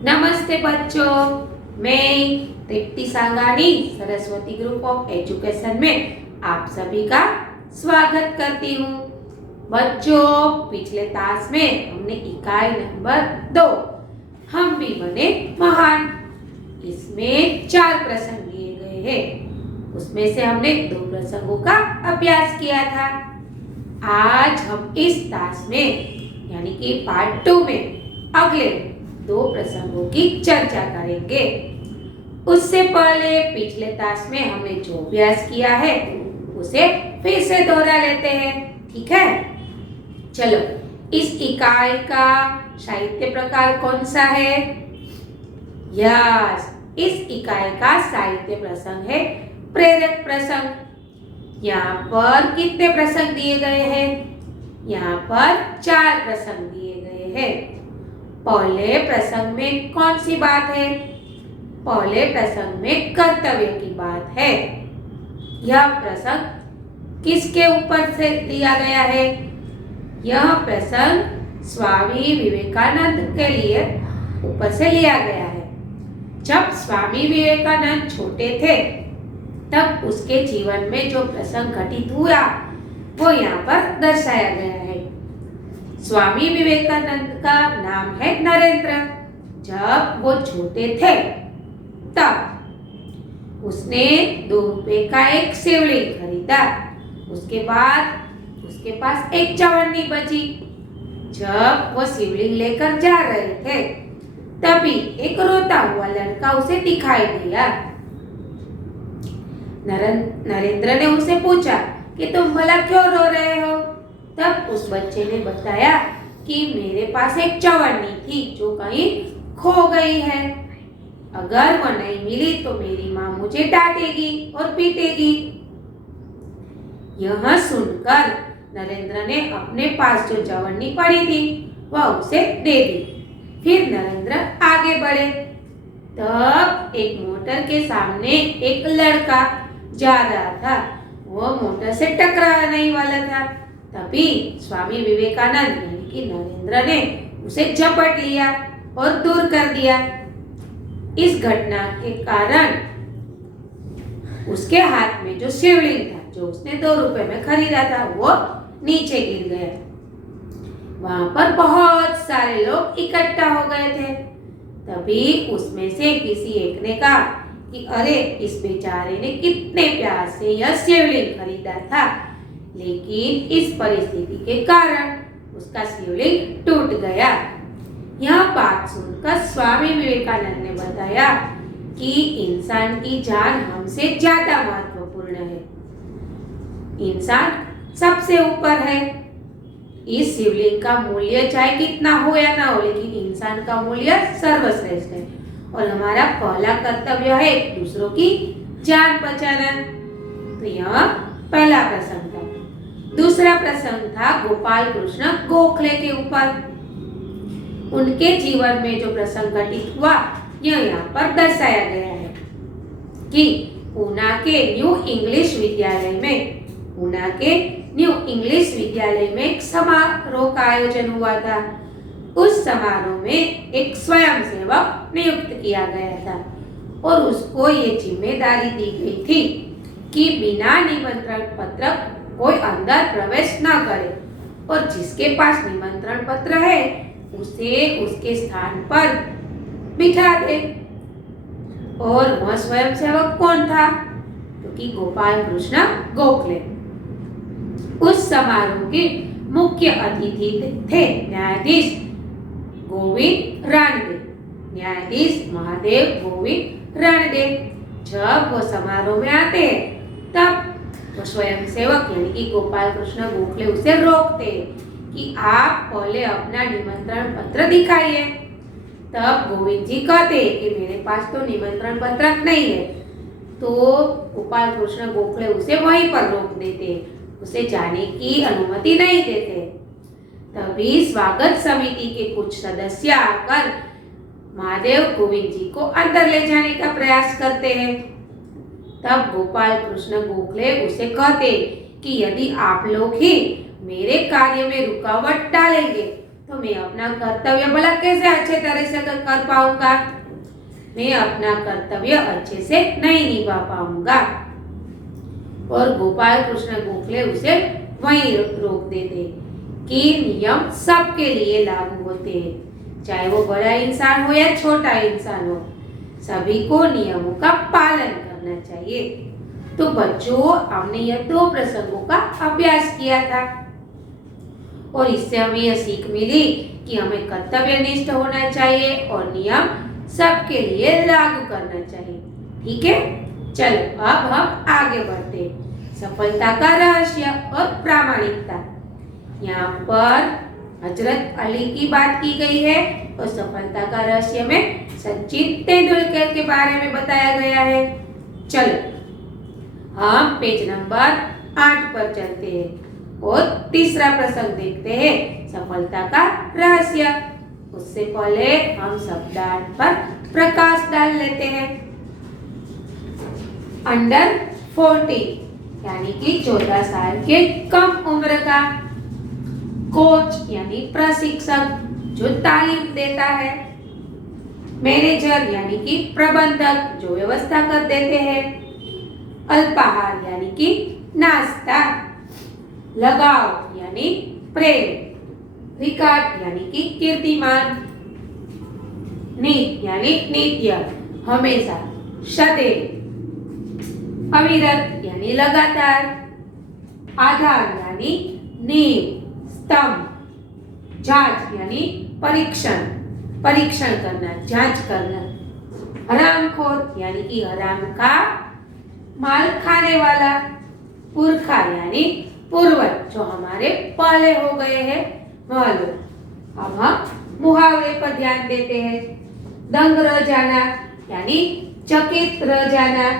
नमस्ते बच्चों, मैं तृप्ति सांगानी सरस्वती ग्रुप ऑफ एजुकेशन में आप सभी का स्वागत करती हूँ। बच्चों, पिछले तास में हमने इकाई नंबर 2 हम भी बने महान, इसमें 4 प्रसंग लिए गए हैं। उसमें से हमने 2 प्रसंगों का अभ्यास किया था। आज हम इस तास में यानी कि पार्ट 2 में अगले 2 प्रसंगों की चर्चा करेंगे। उससे पहले पिछले तास में हमने जो अभ्यास किया है उसे फिर से दोहरा लेते हैं, ठीक है? चलो, इस इकाई का साहित्य प्रकार कौन सा है? यस, इस इकाई का साहित्य प्रसंग है प्रेरक प्रसंग। यहाँ पर कितने प्रसंग दिए गए हैं? यहाँ पर 4 प्रसंग दिए गए हैं। पहले प्रसंग में कौन सी बात है? पहले प्रसंग में कर्तव्य की बात है। यह प्रसंग किसके ऊपर से दिया गया है? यह प्रसंग स्वामी विवेकानंद के लिए ऊपर से लिया गया है। जब स्वामी विवेकानंद छोटे थे तब उसके जीवन में जो प्रसंग घटित हुआ वो यहाँ पर दर्शाया गया है। स्वामी विवेकानंद का नाम है नरेंद्र। जब वो छोटे थे तब उसने 2 रुपए का एक शिवलिंग खरीदा। उसके बाद उसके पास एक चवन्नी बची। जब वो शिवलिंग लेकर जा रहे थे तभी एक रोता हुआ लड़का उसे दिखाई दिया। नरेंद्र ने उसे पूछा कि तुम भला क्यों रो रहे हो? तब उस बच्चे ने बताया कि मेरे पास एक चवन्नी थी जो कहीं खो गई है। अगर वह नहीं मिली तो मेरी माँ मुझे डांटेगी और पीटेगी। यह सुनकर नरेंद्र ने अपने पास जो चवन्नी पड़ी थी वह उसे दे दी। फिर नरेंद्र आगे बढ़े। तब एक मोटर के सामने एक लड़का जा रहा था। वह मोटर से टकराने वाला था। तभी स्वामी विवेकानंद यानी कि नरेंद्र ने उसे झपट लिया और दूर कर दिया। इस घटना के कारण उसके हाथ में जो शिवलिंग था जो उसने 2 रुपए में खरीदा था वो नीचे गिर गया। वहां पर बहुत सारे लोग इकट्ठा हो गए थे। तभी उसमें से किसी एक ने कहा कि अरे, इस बेचारे ने कितने प्यार से यह शिवलिंग खरीदा था, लेकिन इस परिस्थिति के कारण उसका शिवलिंग टूट गया। यह बात सुनकर स्वामी विवेकानंद ने बताया कि इंसान की जान हमसे ज्यादा महत्वपूर्ण है। इंसान सबसे ऊपर है। इस शिवलिंग का मूल्य चाहे कितना हो या ना हो, लेकिन इंसान का मूल्य सर्वश्रेष्ठ है और हमारा पहला कर्तव्य है दूसरों की जान बचाना। तो यह पहला प्रसंग था। दूसरा प्रसंग था गोपाल कृष्ण गोखले के ऊपर। उनके जीवन में जो प्रसंग घटित हुआ यह यहाँ पर दर्शाया गया है कि पूना के न्यू इंग्लिश विद्यालय में एक समारोह का आयोजन हुआ था। उस समारोह में एक स्वयंसेवक नियुक्त किया गया था और उसको ये जिम्मेदारी दी गई थी कि बिना निमंत्रण पत्र कोई अंदर प्रवेश न करे और जिसके पास निमंत्रण पत्र है उसे उसके स्थान पर बिठा दे। और वह स्वयंसेवक कौन था? क्योंकि गोपाल कृष्ण गोखले। उस समारोह के मुख्य अतिथि थे न्यायाधीश महादेव गोविंद रानडे। जब वो समारोह में आते हैं तब तो स्वयंसेवक यानी कि गोपाल कृष्ण गोखले उसे रोकते कि आप पहले अपना निमंत्रण पत्र दिखाइए। तब गोविंद जी कहते कि मेरे पास तो निमंत्रण पत्र नहीं है। तो गोपाल कृष्ण गोखले उसे वहीं पर रोक देते, उसे जाने की अनुमति नहीं देते। तभी स्वागत समिति के कुछ सदस्य आकर महादेव गोविंद जी को अंदर ले जाने का प्रयास करते हैं। तब गोपाल कृष्ण गोखले उसे कहते कि यदि आप लोग ही मेरे कार्य में रुकावट डालेंगे तो मैं अपना कर्तव्य भला कैसे अच्छे तरह से कर पाऊंगा? मैं अपना कर्तव्य अच्छे से नहीं निभा पाऊंगा। और गोपाल कृष्ण गोखले उसे वहीं रोक देते कि नियम सबके लिए लागू होते हैं, चाहे वो बड़ा इंसान हो या छोटा इंसान हो, सभी को नियमों का पालन करना चाहिए। तो बच्चों, हमने यह 2 प्रसंगों का अभ्यास किया था और इससे हमें यह सीख मिली कि हमें कर्तव्यनिष्ठ होना चाहिए और नियम सबके लिए लागू करना चाहिए। ठीक है, चलो अब हम आगे बढ़ते हैं। सफलता का रहस्य और प्रामाणिकता। यहाँ पर हजरत अली की बात की गई है और सफलता का रहस्य में सचिन तेंदुलकर के बारे में बताया गया है। चलो हम पेज नंबर 8 पर चलते हैं और तीसरा प्रसंग देखते हैं, सफलता का रहस्य। उससे पहले हम शब्दार्थ पर प्रकाश डाल लेते हैं। अंडर 14 यानी कि 14 साल के कम उम्र का, कोच यानी प्रशिक्षक जो तालीम देता है, मैनेजर यानी कि प्रबंधक जो व्यवस्था कर देते हैं, अल्पाहार यानी कि नाश्ता, लगाव यानी प्रेम, रिकॉर्ड यानी कि कीर्तिमान, नीत यानी नित्य हमेशा सदैव, अविरत यानी लगातार, आधार यानी नींव स्तंभ, जांच यानी परीक्षण करना, जांच करना, हरामखोर यानी कि हराम का माल खाने वाला, पुरखा यानी पूर्वज जो हमारे पहले हो गए हैं वह लोग। अब हम मुहावरे पर ध्यान देते हैं। दंग रह जाना यानी चकित रह जाना,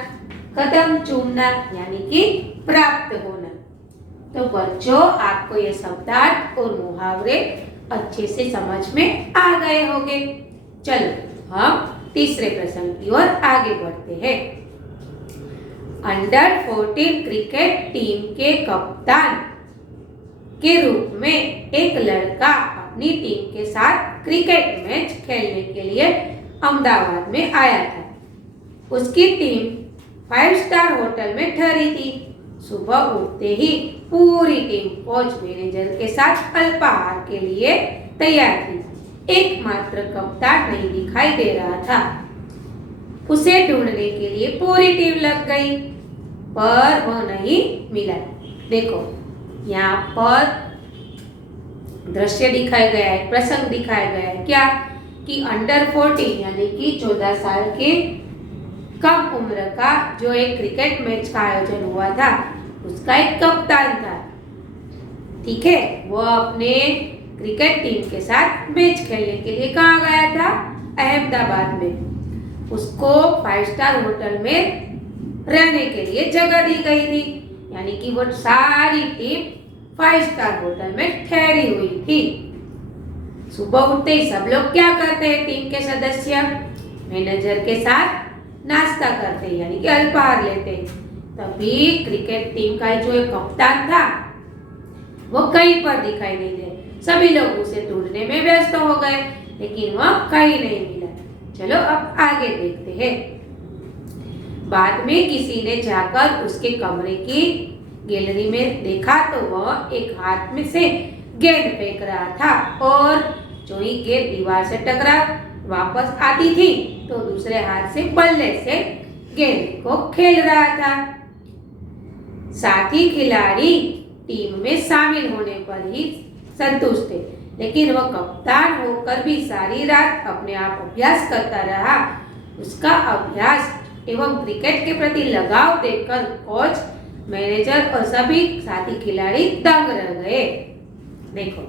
कदम चूमना यानी कि प्राप्त होना। तो बच्चों, आपको ये शब्दार्थ और मुहावरे अच्छे से समझ में आ गए होंगे। चलो हम तीसरे प्रसंग की ओर आगे बढ़ते हैं। अंडर 14 क्रिकेट टीम के कप्तान के रूप में एक लड़का अपनी टीम के साथ क्रिकेट मैच खेलने के लिए अहमदाबाद में आया था। उसकी टीम 5 स्टार होटल में ठहरी थी। सुबह उठते ही पूरी टीम कोच मैनेजर के साथ अल्पाहार के लिए तैयार थी। एकमात्र कप्तान नहीं दिखाई दे रहा था। उसे ढूंढने के लिए पूरी टीम लग गई, पर वह नहीं मिला। देखो, यहाँ पर दृश्य दिखाया गया है, प्रसंग दिखाया गया है क्या कि अंडर 14 यानी कि 14 साल के कम उम्र का जो एक क्रिकेट मैच का आयोजन हुआ था, उसका एक कप्तान था। ठीक है, वह अपने क्रिकेट टीम के साथ मैच खेलने के लिए कहाँ गया था? अहमदाबाद में। उसको 5 स्टार होटल में रहने के लिए जगह दी गई थी, यानी कि वो सारी टीम 5 स्टार होटल में ठहरी हुई थी। सुबह उठते ही सब लोग क्या करते हैं? टीम के सदस्य मैनेजर के साथ नाश्ता करते हैं, यानी कि अल्पाहार लेते हैं। तभी क्रिकेट टीम का जो एक कप्तान था वो कहीं पर दिखाई नहीं दे। सभी लोग उसे ढूंढने में व्यस्त हो गए, लेकिन वह कहीं नहीं मिला। चलो अब आगे देखते हैं। बाद में किसी ने जाकर उसके कमरे की गैलरी में देखा तो वह एक हाथ में से गेंद फेंक रहा था और जो ही गेंद दीवार से टकरा वापस आती थी तो दूसरे हाथ से बल्ले से गेंद को खेल रहा था। साथी खिलाड़ी टीम में शामिल होने पर ही संतुष्ट थे, लेकिन वह कप्तान होकर भी सारी रात अपने आप अभ्यास करता रहा। उसका अभ्यास एवं क्रिकेट के प्रति लगाव देखकर कोच, मैनेजर और सभी साथी खिलाड़ी दंग रह गए। देखो,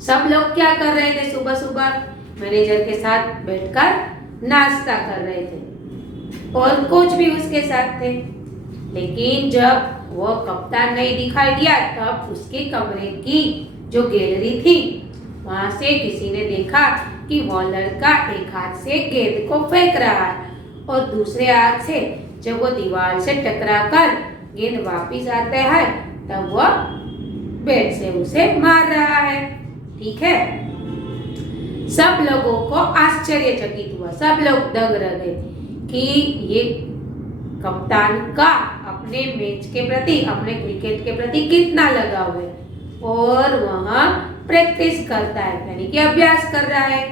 सब लोग क्या कर रहे थे? सुबह सुबह मैनेजर के साथ बैठकर नाश्ता कर रहे थे और कोच भी उसके साथ थे। लेकिन जब वो कप्तान नहीं दिखाई दिया तब उसके कमरे की जो गैलरी थी वहां से किसी ने देखा कि वो लड़का एक हाथ से गेंद को फेंक रहा है और दूसरे हाथ से जब वो दीवार से टकराकर गेंद वापस आता है तब वह बैट से उसे मार रहा है। ठीक है। सब लोगों को आश्चर्यचकित हुआ, सब लोग दंग रह गए कि ये कप्तान का अपने मैच के प्रति, अपने क्रिकेट के प्रति कितना लगाव है, और वह प्रैक्टिस करता है, यानी कि अभ्यास कर रहा है।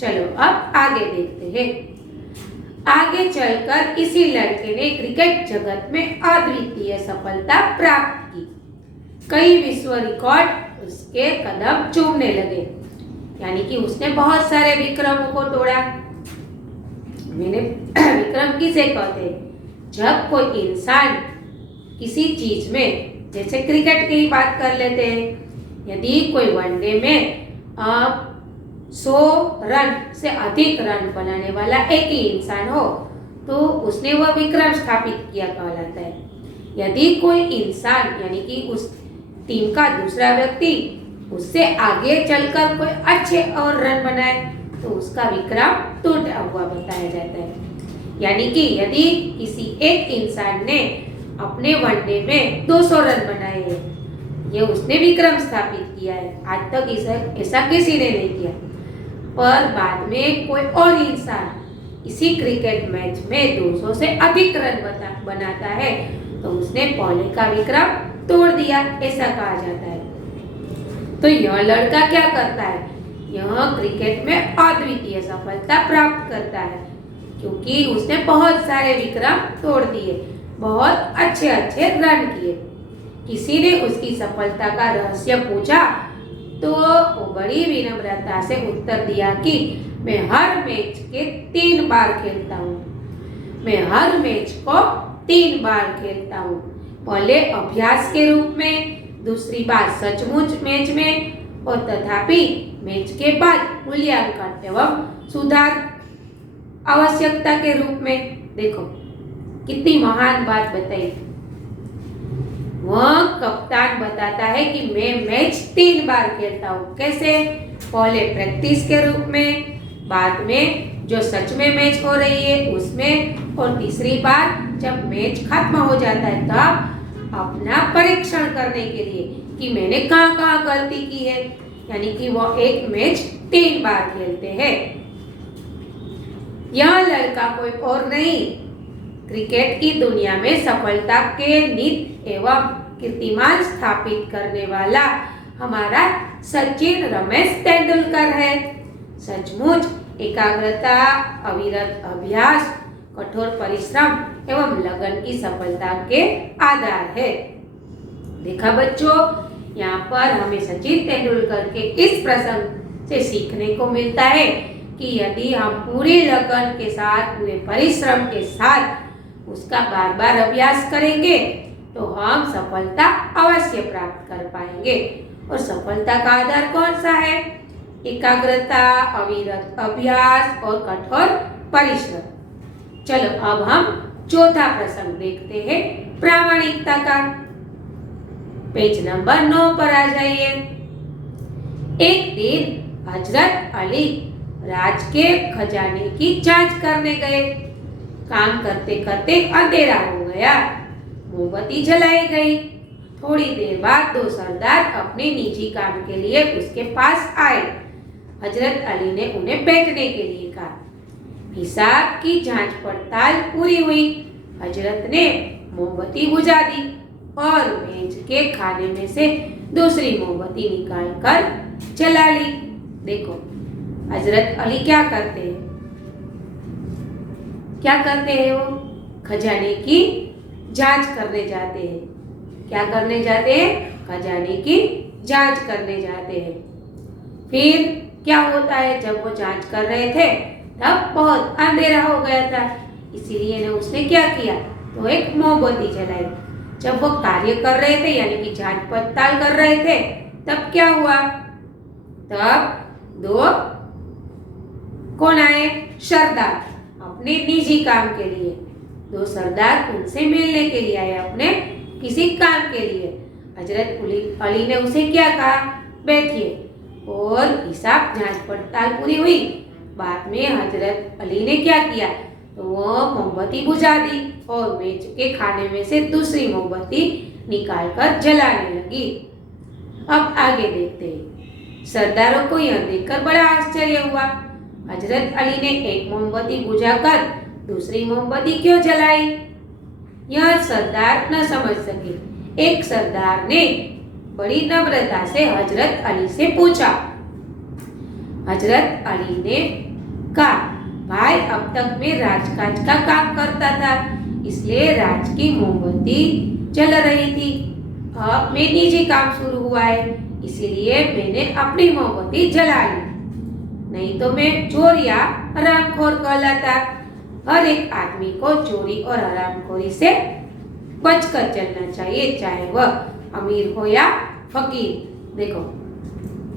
चलो अब आगे देखते हैं। आगे चलकर इसी लड़के ने क्रिकेट जगत में अद्वितीय सफलता प्राप्त की। कई विश्व रिकॉर्ड उसके कदम चूमने लगे, यानी कि उसने बहुत सारे विक्रमों को तोड़ा। मैंने विक्रम किसे कहते हैं? जब कोई इंसान किसी चीज में, जैसे क्रिकेट की ही बात कर लेते हैं, यदि कोई वनडे में 100 रन से अधिक रन बनाने वाला एक ही इंसान हो तो उसने वह विक्रम स्थापित किया कहलाता है। यदि कोई इंसान, यानी कि उस टीम का दूसरा व्यक्ति, उससे आगे चलकर कोई अच्छे और रन बनाए तो उसका विक्रम टूटा हुआ बताया जाता है। यानी कि यदि किसी एक इंसान ने अपने वनडे में 200 रन बनाए हैं, ये उसने विक्रम स्थापित किया है। आज तक ऐसा किसी ने नहीं किया। पर बाद में कोई और इंसान इसी क्रिकेट मैच में 200 से अधिक रन बनाता है तो उसने पहले का विक्रम तोड़ दिया, ऐसा कहा जाता है। तो यह लड़का क्या करता है? यह क्रिकेट में अद्वितीय सफलता प्राप्त करता है, क्योंकि उसने बहुत सारे विक्रम तोड़ दिए, बहुत अच्छे अच्छे रन किए। किसी ने उसकी सफलता का रहस्य पूछा तो वो बड़ी विनम्रता से उत्तर दिया कि मैं हर मैच के 3 बार खेलता हूँ। मैं हर मैच को 3 बार खेलता हूँ, पहले अभ्यास के रूप में, दूसरी बार सचमुच मैच में, और तथापि मैच के बाद मूल्यांकन एवं सुधार आवश्यकता के रूप में। देखो कितनी महान बात बताई। वह कप्तान बताता है कि मैं मैच 3 बार खेलता हूँ। कैसे? पहले प्रैक्टिस के रूप में, बाद में जो सच में मैच हो रही है उसमें, और तीसरी बार जब मैच खत्म हो जाता है तब अपना परीक्षण करने के लिए कि मैंने कहाँ कहाँ गलती की है। यानी कि वो एक मैच 3 बार खेलते हैं। यह लड़का कोई और नहीं, क्रिकेट की दुनिया में सफलता के नीति एवं कीर्तिमान स्थापित करने वाला हमारा सचिन रमेश तेंदुलकर है। सचमुच एकाग्रता, अविरत अभ्यास, कठोर परिश्रम एवं लगन की सफलता के आधार है। देखा बच्चों, यहाँ पर हमें सचिन तेंदुलकर के इस प्रसंग से सीखने को मिलता है कि यदि हम पूरी लगन के साथ, पूरे परिश्रम के साथ उसका बार बार अभ्यास करेंगे तो हम सफलता अवश्य प्राप्त कर पाएंगे। और सफलता का आधार कौन सा है? एकाग्रता, अविरत अभ्यास और कठोर परिश्रम। चलो अब हम चौथा प्रसंग देखते हैं, प्रामाणिकता का। पेज नंबर 9 पर आ जाइए। एक दिन हजरत अली राज के खजाने की जांच करने गए। काम करते करते अंधेरा हो गया, मोमबत्ती जलाई गई। थोड़ी देर बाद 2 सरदार अपने निजी काम के लिए उसके पास आए। हजरत अली ने उन्हें बैठने के लिए कहा। हिसाब की जांच पड़ताल पूरी हुई। हजरत ने मोमबत्ती बुझा दी और मेज के खाने में से दूसरी मोमबत्ती निकालकर जला ली। देखो हजरत अली क्या करते हैं? क्या करते हैं? वो खजाने की जांच करने जाते हैं। क्या करने जाते हैं? खजाने की जांच करने जाते हैं। फिर क्या होता है? जब वो जांच कर रहे थे तब बहुत अंधेरा हो गया था, इसीलिए उसने क्या किया? तो एक मोमबत्ती जलाई। जब वो कार्य कर रहे थे, यानी कि जांच पड़ताल कर रहे थे, तब क्या हुआ? तब 2 कौन आए? सरदार, अपने निजी काम के लिए। 2 सरदार उनसे मिलने के लिए आए, अपने किसी काम के लिए। हजरत अली ने उसे क्या कहा? बैठिए। और हिसाब जांच पड़ताल पूरी हुई। बाद में हजरत अली ने क्या किया? तो वो मोमबत्ती बुझा दी और मेज के खाने में से दूसरी मोमबत्ती निकालकर जलाने लगी। अब आगे देखते हैं। सरदारों को यह देखकर बड़ा आश्चर्य हुआ। हजरत अली ने एक मोमबत्ती बुझाकर दूसरी मोमबत्ती क्यों जलाई? यह सरदार न समझ सके। एक सरदार ने बड़ी नम्रता से हजरत अली से पूछा। हजरत अली ने कहा, भाई, अब तक मैं राजकाज का काम करता था, इसलिए राज की मोमबत्ती जल रही थी। अब मैं निजी काम शुरू हुआ है, इसीलिए मैंने अपनी मोमबत्ती जला ली। नहीं तो मैं चोर या हरामखोर कहलाता। हर एक आदमी को चोरी और हरामखोरी से बचकर चलना चाहिए, चाहे वह अमीर हो या फकीर। देखो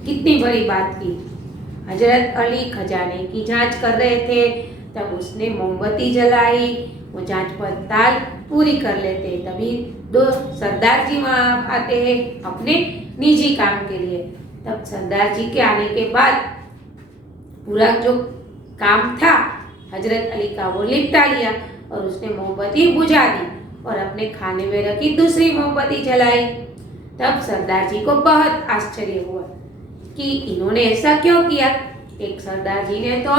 कितनी बड़ी बात की। हजरत अली खजाने की जांच कर रहे थे, तब उसने मोमबत्ती जलाई। वो जांच पड़ताल पूरी कर लेते, तभी दो सरदार जी वहां आते हैं अपने निजी काम के लिए। तब सरदार जी के आने के बाद पूरा जो काम था हजरत अली का वो निपटा लिया और उसने मोमबत्ती बुझा दी और अपने खाने में रखी दूसरी मोमबत्ती जलाई। तब सरदार जी को बहुत आश्चर्य हुआ कि इन्होंने ऐसा क्यों किया। एक सरदार जी ने तो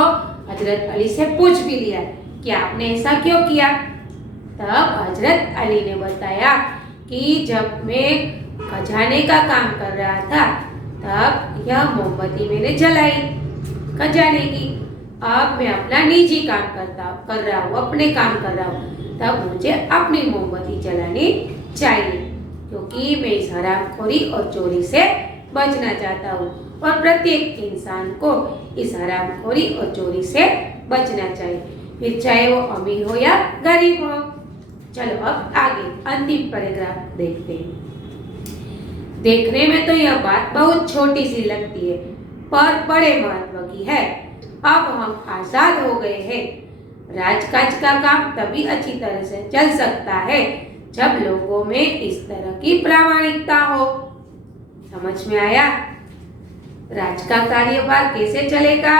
हजरत अली से पूछ भी लिया कि आपने ऐसा क्यों किया। तब हजरत अली ने बताया कि जब मैं खजाने का काम कर रहा था, तब यह मोमबत्ती मैंने जलाई खजाने की। अब मैं अपना निजी काम कर रहा हूँ, अपने काम कर रहा हूँ, तब मुझे अपनी मोमबत्ती जलानी चाहिए, क्योंकि मैं इस हरामखोरी और चोरी से बचना चाहता हूँ और प्रत्येक इंसान को इस हरामखोरी और चोरी से बचना चाहिए, फिर चाहे वो अमीर हो या गरीब हो। चलो अब आगे अंतिम पैराग्राफ देखते हैं। देखने में तो यह बात बहुत छोटी सी लगती है, पर बड़े महत्व की है। अब हम आजाद हो गए हैं। राजकाज का काम तभी अच्छी तरह से चल सकता है जब लोगों में इस तरह की प्रामाणिकता हो। समझ में आया? राज का कार्यभार कैसे चलेगा?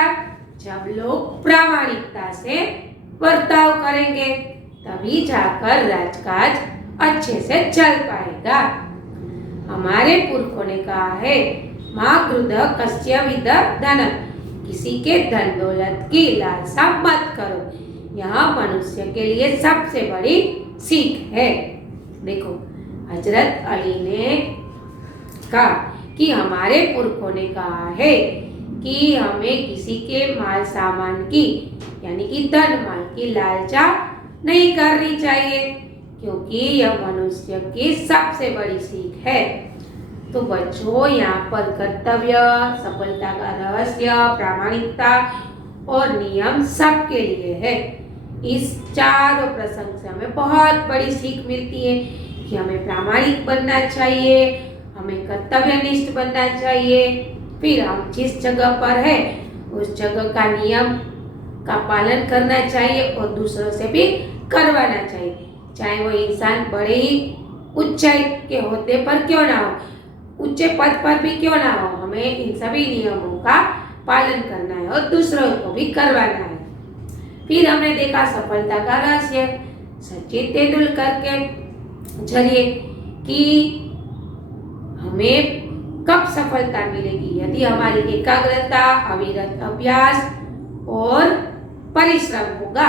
जब लोग प्रामाणिकता से बर्ताव करेंगे, तभी जाकर राजकाज अच्छे से चल पाएगा। हमारे पुरखों ने कहा है, माँ क्रुद्ध कस्य विद धन, किसी के धन दौलत की लालसा मत करो। यह मनुष्य के लिए सबसे बड़ी सीख है। देखो हजरत अली ने कहा कि हमारे पुरखों ने कहा है कि हमें किसी के माल सामान की यानी कि धन माल की लालचा नहीं करनी चाहिए, क्योंकि यह मनुष्य की सबसे बड़ी सीख है। तो बच्चों, यहाँ पर कर्तव्य, सफलता का रहस्य, प्रामाणिकता और नियम सबके लिए है। इस चारों प्रसंग से हमें बहुत बड़ी सीख मिलती है कि हमें प्रामाणिक बनना चाहिए, हमें कर्तव्यनिष्ठ बनना चाहिए, फिर हम जिस जगह पर है उस जगह का नियम का पालन करना चाहिए और दूसरों से भी करवाना चाहिए, चाहे वो इंसान बड़े ही ऊंचाई के होते पर क्यों ना हो, ऊंचे पद पर भी क्यों ना हो, हमें इन सभी नियमों का पालन करना है और दूसरों को भी करवाना है। फिर हमने देखा सफलता का रहस्य सचिन तेंदुलकर के जरिए कि हमें कब सफलता मिलेगी, यदि हमारी एकाग्रता, अविरत अभ्यास और परिश्रम होगा,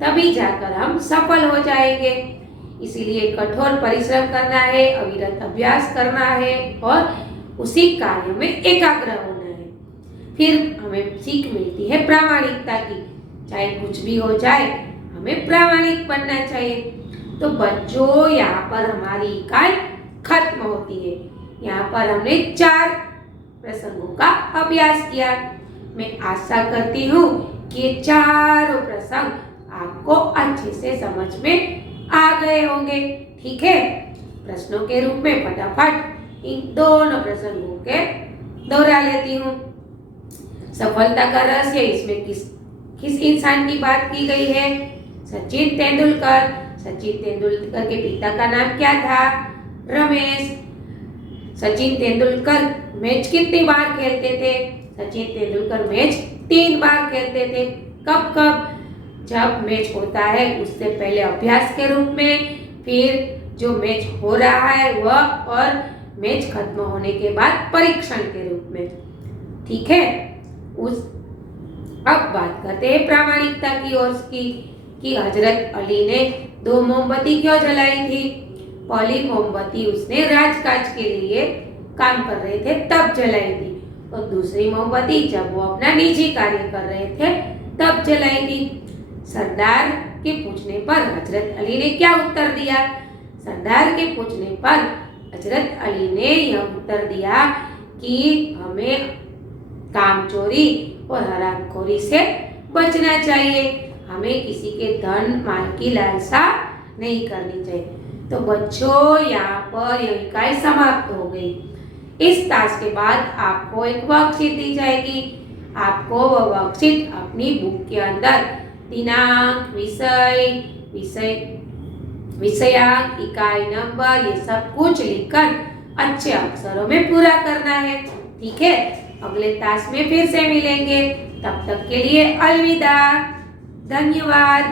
तभी जाकर हम सफल हो जाएंगे। इसीलिए कठोर परिश्रम करना है, अविरत अभ्यास करना है और उसी कार्य में एकाग्र होना है। फिर हमें सीख मिलती है प्रामाणिकता की, चाहे कुछ भी हो जाए हमें प्रामाणिक बनना चाहिए। तो बच्चों, यहाँ पर हमारी इकाई खत्म होती है। यहाँ पर हमने 4 प्रसंगों का अभ्यास किया। मैं आशा करती हूँ कि ये चारों प्रसंग आपको अच्छे से समझ में आ गए होंगे। ठीक है, प्रश्नों के रूप में फटाफट इन दोनों प्रसंगों के दोहरा लेती हूँ। सफलता का रहस्य, इसमें किस इंसान की बात की गई है? सचिन तेंदुलकर। सचिन तेंदुलकर के पिता का नाम क्या था? रमेश। सचिन तेंदुलकर मैच कितनी बार खेलते थे? सचिन तेंदुलकर मैच 3 बार खेलते थे। कब कब? जब मैच होता है उससे पहले अभ्यास के रूप में, फिर जो मैच हो रहा है वह, और मैच खत्म होने के बाद परीक्षण के रूप में। ठीक है। उस अब बात करते हैं प्रामाणिकता की ओर की कि हजरत अली ने 2 मोमबत्ती क्यों जलाई थी। पहली मोमबत्ती उसने राजकाज के लिए काम कर रहे थे तब जलाई थी, और दूसरी मोमबत्ती जब वो अपना निजी कार्य कर रहे थे तब जलाई थी। सरदार के पूछने पर हजरत अली ने क्या उत्तर दिया। सरदार के पूछने पर हजरत अली ने यह उत्तर दिया कि हमें कामचोरी और हरामखोरी से बचना चाहिए, हमें किसी के धन माल की लालसा नहीं करनी चाहिए। तो बच्चों, यहाँ पर यह इकाई समाप्त हो गई। इस टास्क के बाद आपको एक वर्कशीट दी जाएगी। आपको वह वर्कशीट अपनी बुक के अंदर दिनांक, विषयांक, इकाई नंबर, ये सब कुछ लिखकर अच्छे अक्षरों में पूरा करना है। ठीक है, अगले टास्क में फिर से मिलेंगे। तब तक के लिए अलविदा, धन्यवाद।